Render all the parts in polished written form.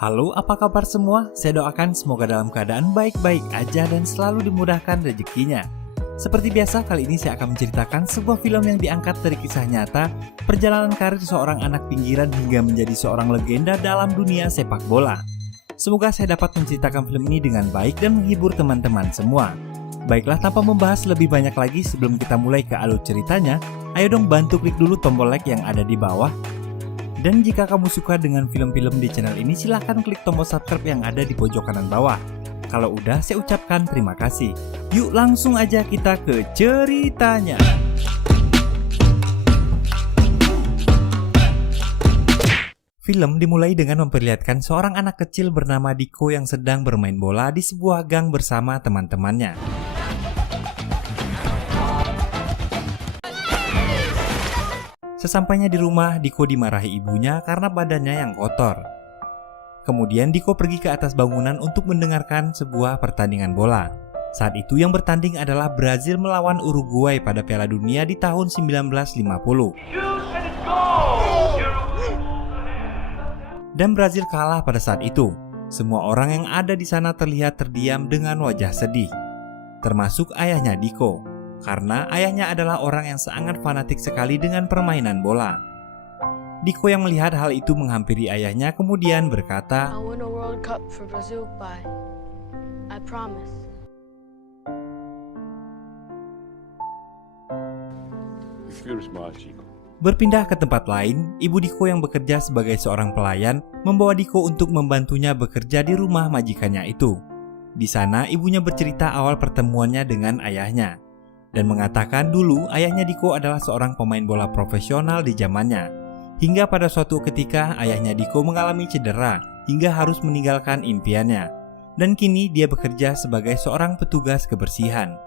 Halo, apa kabar semua? Saya doakan semoga dalam keadaan baik-baik aja dan selalu dimudahkan rezekinya. Seperti biasa, kali ini saya akan menceritakan sebuah film yang diangkat dari kisah nyata perjalanan karir seorang anak pinggiran hingga menjadi seorang legenda dalam dunia sepak bola. Semoga saya dapat menceritakan film ini dengan baik dan menghibur teman-teman semua. Baiklah, tanpa membahas lebih banyak lagi sebelum kita mulai ke alur ceritanya, ayo dong bantu klik dulu tombol like yang ada di bawah. Dan jika kamu suka dengan film-film di channel ini, silahkan klik tombol subscribe yang ada di pojok kanan bawah. Kalau udah, saya ucapkan terima kasih. Yuk langsung aja kita ke ceritanya. Film dimulai dengan memperlihatkan seorang anak kecil bernama Diko yang sedang bermain bola di sebuah gang bersama teman-temannya. Sesampainya di rumah, Diko dimarahi ibunya karena badannya yang kotor. Kemudian Diko pergi ke atas bangunan untuk mendengarkan sebuah pertandingan bola. Saat itu yang bertanding adalah Brazil melawan Uruguay pada Piala Dunia di tahun 1950. Dan Brazil kalah pada saat itu. Semua orang yang ada di sana terlihat terdiam dengan wajah sedih, termasuk ayahnya Diko. Karena ayahnya adalah orang yang sangat fanatik sekali dengan permainan bola. Diko yang melihat hal itu menghampiri ayahnya kemudian berkata, I'll win a World Cup for Brazil, Pai. I promise. Berpindah ke tempat lain, ibu Diko yang bekerja sebagai seorang pelayan membawa Diko untuk membantunya bekerja di rumah majikannya itu. Di sana ibunya bercerita awal pertemuannya dengan ayahnya dan mengatakan dulu ayahnya Diko adalah seorang pemain bola profesional di zamannya. Hingga pada suatu ketika ayahnya Diko mengalami cedera hingga harus meninggalkan impiannya. Dan kini dia bekerja sebagai seorang petugas kebersihan.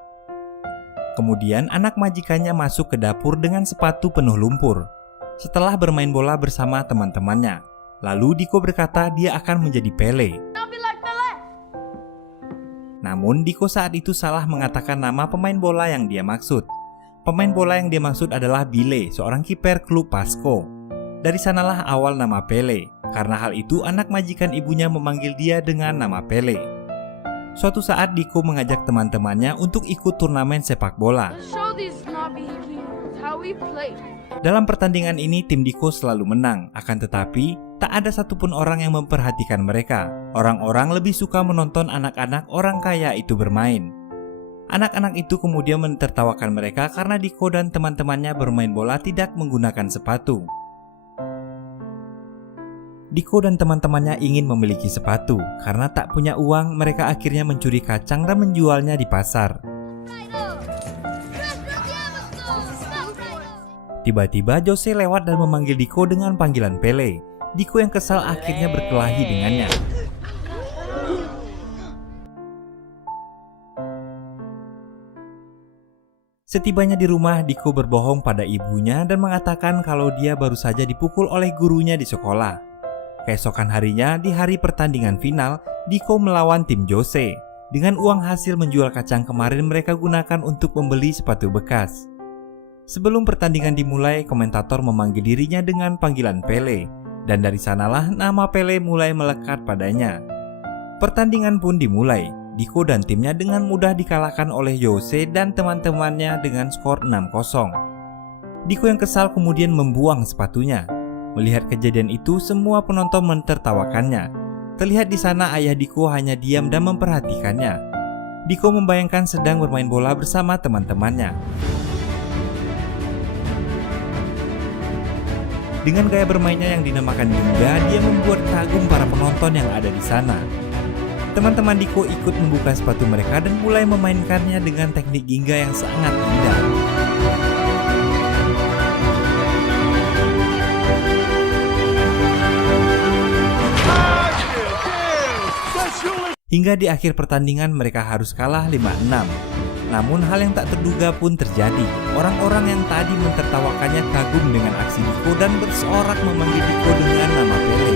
Kemudian anak majikannya masuk ke dapur dengan sepatu penuh lumpur setelah bermain bola bersama teman-temannya. Lalu Diko berkata dia akan menjadi Pele. Namun Diko saat itu salah mengatakan nama pemain bola yang dia maksud. Pemain bola yang dia maksud adalah Bile, seorang kiper klub Pasco. Dari sanalah awal nama Pele. Karena hal itu anak majikan ibunya memanggil dia dengan nama Pele. Suatu saat Diko mengajak teman-temannya untuk ikut turnamen sepak bola. Dalam pertandingan ini tim Diko selalu menang, akan tetapi tak ada satupun orang yang memperhatikan mereka. Orang-orang lebih suka menonton anak-anak orang kaya itu bermain. Anak-anak itu kemudian mentertawakan mereka karena Diko dan teman-temannya bermain bola tidak menggunakan sepatu. Diko dan teman-temannya ingin memiliki sepatu. Karena tak punya uang, mereka akhirnya mencuri kacang dan menjualnya di pasar. Tiba-tiba Jose lewat dan memanggil Diko dengan panggilan Pele. Diko yang kesal akhirnya berkelahi dengannya. Setibanya di rumah, Diko berbohong pada ibunya dan mengatakan kalau dia baru saja dipukul oleh gurunya di sekolah. Keesokan harinya, di hari pertandingan final, Diko melawan tim Jose. Dengan uang hasil menjual kacang kemarin mereka gunakan untuk membeli sepatu bekas. Sebelum pertandingan dimulai, komentator memanggil dirinya dengan panggilan Pele. Dan dari sanalah nama Pele mulai melekat padanya. Pertandingan pun dimulai. Diko dan timnya dengan mudah dikalahkan oleh Jose dan teman-temannya dengan skor 6-0. Diko yang kesal kemudian membuang sepatunya. Melihat kejadian itu, semua penonton mentertawakannya. Terlihat di sana ayah Diko hanya diam dan memperhatikannya. Diko membayangkan sedang bermain bola bersama teman-temannya. Dengan gaya bermainnya yang dinamakan Ginga, dia membuat kagum para penonton yang ada di sana. Teman-teman Diko ikut membuka sepatu mereka dan mulai memainkannya dengan teknik Ginga yang sangat indah. Hingga di akhir pertandingan mereka harus kalah 5-6. Namun hal yang tak terduga pun terjadi. Orang-orang yang tadi mentertawakannya kagum dengan aksi Diko dan bersorak memanggil Diko dengan nama Pele.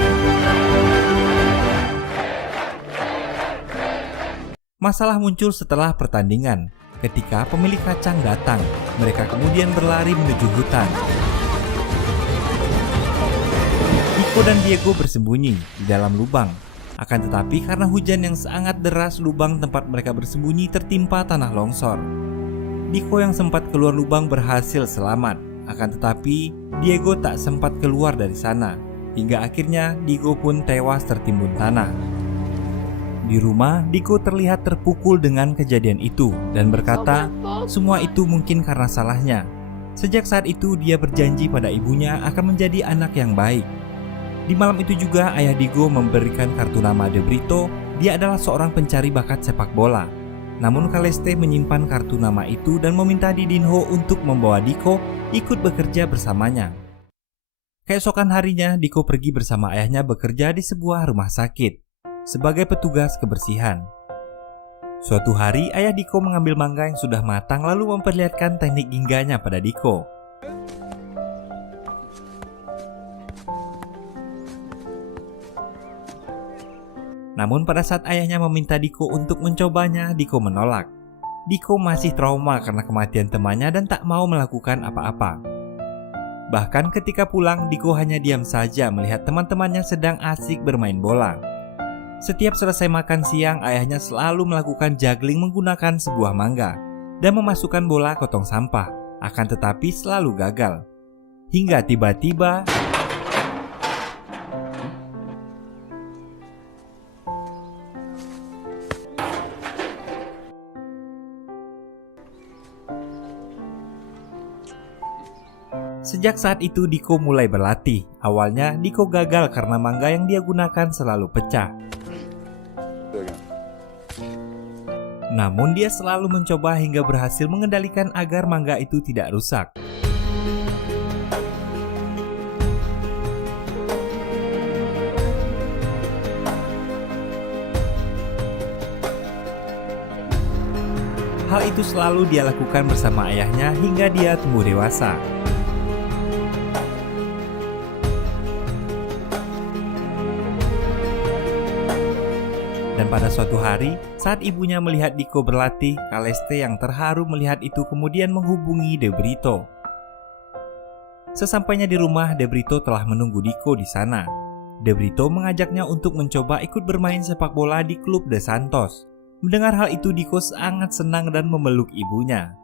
Masalah muncul setelah pertandingan. Ketika pemilik kacang datang, mereka kemudian berlari menuju hutan. Diko dan Diego bersembunyi di dalam lubang. Akan tetapi karena hujan yang sangat deras, lubang tempat mereka bersembunyi tertimpa tanah longsor. Diko yang sempat keluar lubang berhasil selamat. Akan tetapi Diego tak sempat keluar dari sana. Hingga akhirnya Diego pun tewas tertimbun tanah. Di rumah, Diko terlihat terpukul dengan kejadian itu dan berkata semua itu mungkin karena salahnya. Sejak saat itu dia berjanji pada ibunya akan menjadi anak yang baik. Di malam itu juga ayah Diego memberikan kartu nama De Brito. Dia adalah seorang pencari bakat sepak bola. Namun Caleste menyimpan kartu nama itu dan meminta Didinho untuk membawa Diko ikut bekerja bersamanya. Keesokan harinya, Diko pergi bersama ayahnya bekerja di sebuah rumah sakit sebagai petugas kebersihan. Suatu hari, ayah Diko mengambil mangga yang sudah matang lalu memperlihatkan teknik gingganya pada Diko. Namun pada saat ayahnya meminta Diko untuk mencobanya, Diko menolak. Diko masih trauma karena kematian temannya dan tak mau melakukan apa-apa. Bahkan ketika pulang, Diko hanya diam saja melihat teman-temannya sedang asik bermain bola. Setiap selesai makan siang, ayahnya selalu melakukan juggling menggunakan sebuah mangga dan memasukkan bola ke tong sampah, akan tetapi selalu gagal. Hingga tiba-tiba sejak saat itu Diko mulai berlatih. Awalnya Diko gagal karena mangga yang dia gunakan selalu pecah. Namun dia selalu mencoba hingga berhasil mengendalikan agar mangga itu tidak rusak. Hal itu selalu dia lakukan bersama ayahnya hingga dia tumbuh dewasa. Dan pada suatu hari, saat ibunya melihat Diko berlatih, Caleste yang terharu melihat itu kemudian menghubungi De Brito. Sesampainya di rumah, De Brito telah menunggu Diko di sana. De Brito mengajaknya untuk mencoba ikut bermain sepak bola di klub De Santos. Mendengar hal itu, Diko sangat senang dan memeluk ibunya.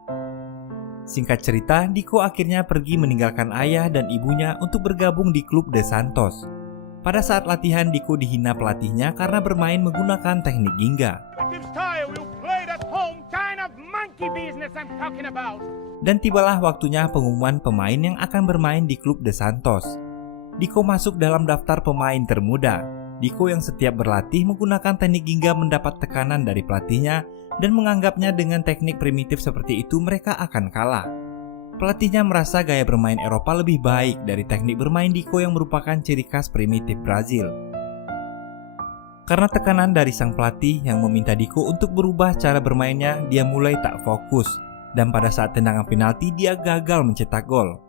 Singkat cerita, Diko akhirnya pergi meninggalkan ayah dan ibunya untuk bergabung di klub De Santos. Pada saat latihan, Diko dihina pelatihnya karena bermain menggunakan teknik ginga. Dan tibalah waktunya pengumuman pemain yang akan bermain di klub De Santos. Diko masuk dalam daftar pemain termuda. Diko yang setiap berlatih menggunakan teknik ginga mendapat tekanan dari pelatihnya dan menganggapnya dengan teknik primitif seperti itu mereka akan kalah. Pelatihnya merasa gaya bermain Eropa lebih baik dari teknik bermain Diko yang merupakan ciri khas primitif Brazil. Karena tekanan dari sang pelatih yang meminta Diko untuk berubah cara bermainnya, dia mulai tak fokus. Dan pada saat tendangan penalti, dia gagal mencetak gol.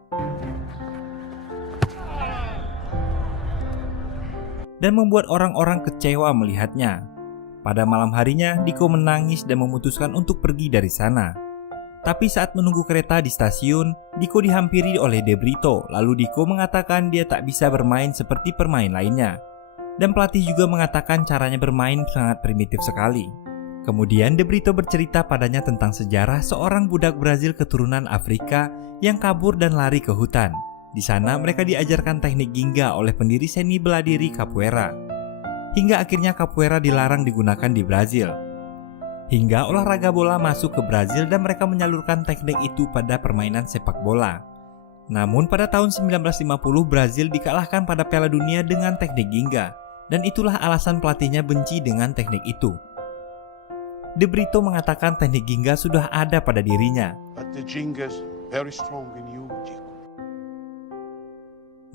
Dan membuat orang-orang kecewa melihatnya. Pada malam harinya, Diko menangis dan memutuskan untuk pergi dari sana. Tapi saat menunggu kereta di stasiun, Diko dihampiri oleh De Brito. Lalu Diko mengatakan dia tak bisa bermain seperti pemain lainnya. Dan pelatih juga mengatakan caranya bermain sangat primitif sekali. Kemudian De Brito bercerita padanya tentang sejarah seorang budak Brazil keturunan Afrika yang kabur dan lari ke hutan. Di sana mereka diajarkan teknik ginga oleh pendiri seni bela diri capoeira. Hingga akhirnya capoeira dilarang digunakan di Brazil. Hingga olahraga bola masuk ke Brazil dan mereka menyalurkan teknik itu pada permainan sepak bola. Namun pada tahun 1950 Brazil dikalahkan pada Piala Dunia dengan teknik ginga. Dan itulah alasan pelatihnya benci dengan teknik itu. De Brito mengatakan teknik ginga sudah ada pada dirinya.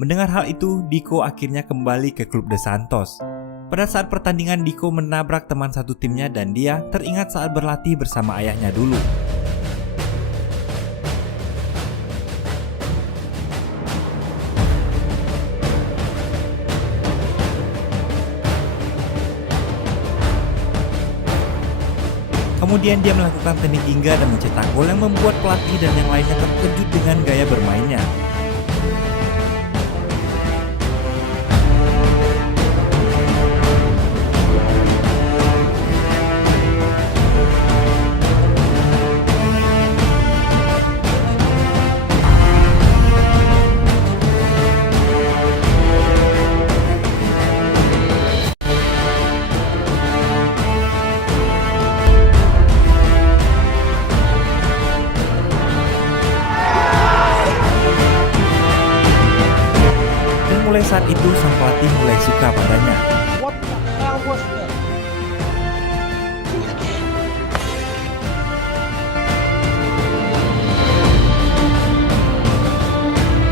Mendengar hal itu, Diko akhirnya kembali ke klub De Santos. Pada saat pertandingan, Diko menabrak teman satu timnya dan dia teringat saat berlatih bersama ayahnya dulu. Kemudian dia melakukan teknik ginga dan mencetak gol yang membuat pelatih dan yang lainnya terkejut dengan gaya bermainnya. saat itu sang pelatih mulai suka padanya. What the hell was that?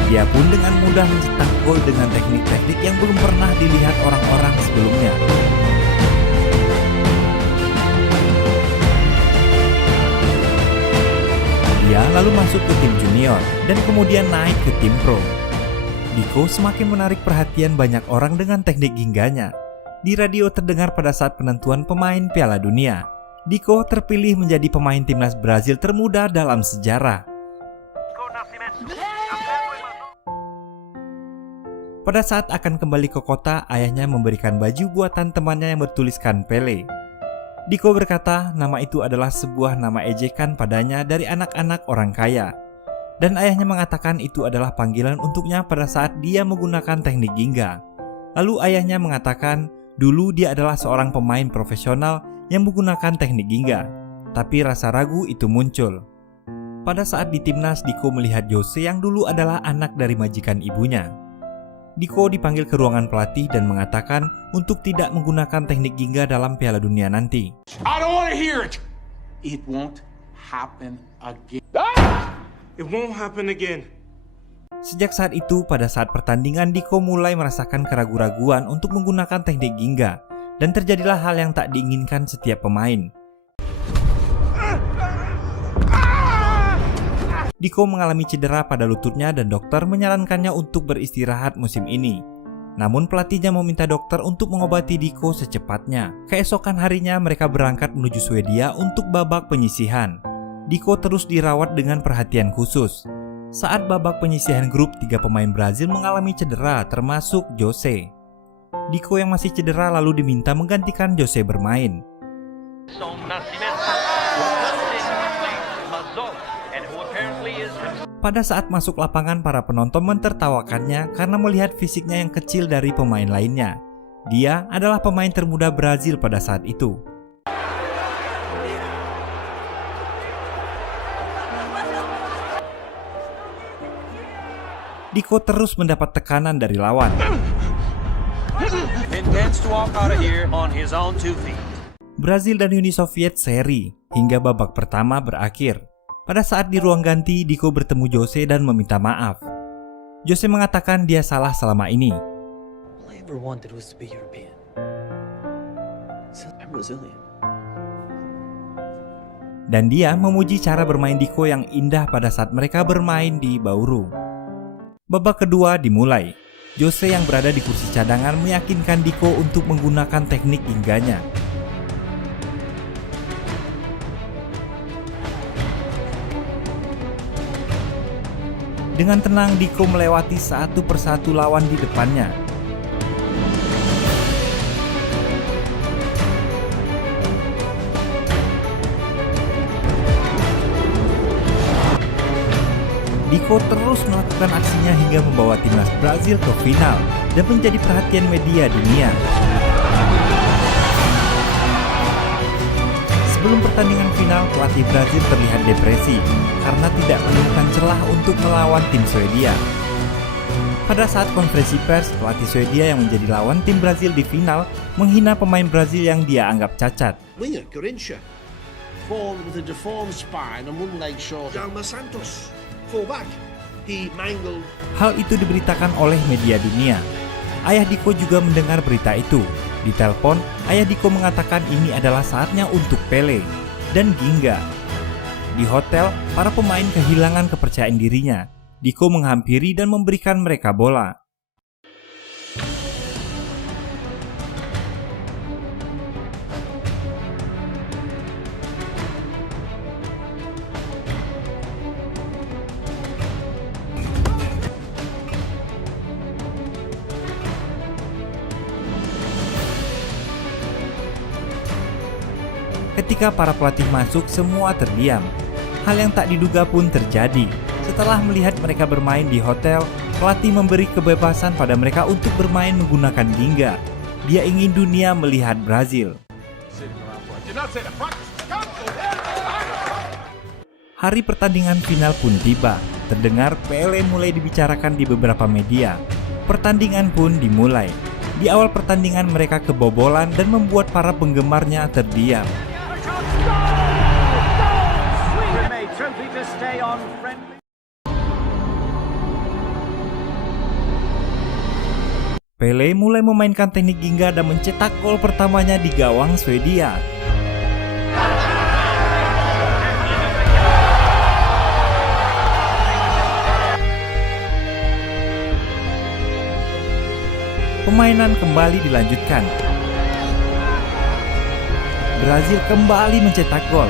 Dia pun dengan mudah mencetak gol dengan teknik-teknik yang belum pernah dilihat orang-orang sebelumnya. Dia lalu masuk ke tim junior dan kemudian naik ke tim pro. Diko semakin menarik perhatian banyak orang dengan teknik gingganya. Di radio terdengar pada saat penentuan pemain Piala Dunia. Diko terpilih menjadi pemain timnas Brazil termuda dalam sejarah. Pada saat akan kembali ke kota, ayahnya memberikan baju buatan temannya yang bertuliskan Pele. Diko berkata nama itu adalah sebuah nama ejekan padanya dari anak-anak orang kaya. Dan ayahnya mengatakan itu adalah panggilan untuknya pada saat dia menggunakan teknik gingga. Lalu ayahnya mengatakan dulu dia adalah seorang pemain profesional yang menggunakan teknik gingga. Tapi rasa ragu itu muncul. Pada saat di timnas, Diko melihat Jose yang dulu adalah anak dari majikan ibunya. Diko dipanggil ke ruangan pelatih dan mengatakan untuk tidak menggunakan teknik gingga dalam Piala Dunia nanti. I don't want to hear it. It won't happen again. It won't happen again. Sejak saat itu, pada saat pertandingan, Diko mulai merasakan keraguan-raguan untuk menggunakan teknik gingga, dan terjadilah hal yang tak diinginkan setiap pemain. Diko mengalami cedera pada lututnya dan dokter menyarankannya untuk beristirahat musim ini. Namun pelatihnya meminta dokter untuk mengobati Diko secepatnya. Keesokan harinya mereka berangkat menuju Swedia untuk babak penyisihan. Diko terus dirawat dengan perhatian khusus. Saat babak penyisihan grup, 3 pemain Brazil mengalami cedera termasuk Jose. Diko yang masih cedera lalu diminta menggantikan Jose bermain. Pada saat masuk lapangan, para penonton mentertawakannya karena melihat fisiknya yang kecil dari pemain lainnya. Dia adalah pemain termuda Brazil pada saat itu. Diko terus mendapat tekanan dari lawan. Brazil dan Uni Soviet seri hingga babak pertama berakhir. Pada saat di ruang ganti, Diko bertemu Jose dan meminta maaf. Jose mengatakan dia salah selama ini. Dan dia memuji cara bermain Diko yang indah pada saat mereka bermain di Bauru. Babak kedua dimulai. Jose yang berada di kursi cadangan meyakinkan Diko untuk menggunakan teknik gingganya. Dengan tenang, Diko melewati satu persatu lawan di depannya. Diko terus melakukan aksinya hingga membawa timnas Brazil ke final dan menjadi perhatian media dunia. Sebelum pertandingan final, pelatih Brazil terlihat depresi karena tidak menemukan celah untuk melawan tim Swedia. Pada saat konferensi pers, pelatih Swedia yang menjadi lawan tim Brazil di final menghina pemain Brazil yang dia anggap cacat. Winger Garrincha, forward with a deformed spine and one leg short. Jaume Santos, fullback, he mangled. Hal itu diberitakan oleh media dunia. Ayah Diko juga mendengar berita itu. Di telepon, ayah Diko mengatakan ini adalah saatnya untuk Pele dan Ginga. Di hotel, para pemain kehilangan kepercayaan dirinya. Diko menghampiri dan memberikan mereka bola. Ketika para pelatih masuk, semua terdiam. Hal yang tak diduga pun terjadi. Setelah melihat mereka bermain di hotel, pelatih memberi kebebasan pada mereka untuk bermain menggunakan ginga. Dia ingin dunia melihat Brazil. Hari pertandingan final pun tiba. Terdengar Pele mulai dibicarakan di beberapa media. Pertandingan pun dimulai. Di awal pertandingan mereka kebobolan dan membuat para penggemarnya terdiam. Pele mulai memainkan teknik Ginga dan mencetak gol pertamanya di gawang Swedia. Permainan kembali dilanjutkan. Brazil kembali mencetak gol.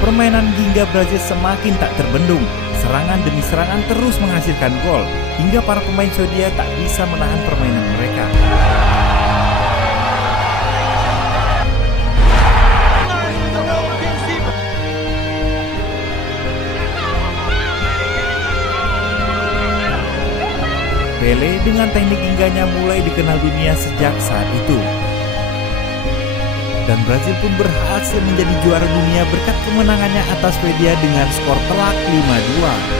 Permainan Ginga Brazil semakin tak terbendung. Serangan demi serangan terus menghasilkan gol, hingga para pemain Swedia tak bisa menahan permainan mereka. Pele dengan teknik Gingganya mulai dikenal dunia sejak saat itu. Dan Brazil pun berhasil menjadi juara dunia berkat kemenangannya atas Swedia dengan skor telak 5-2.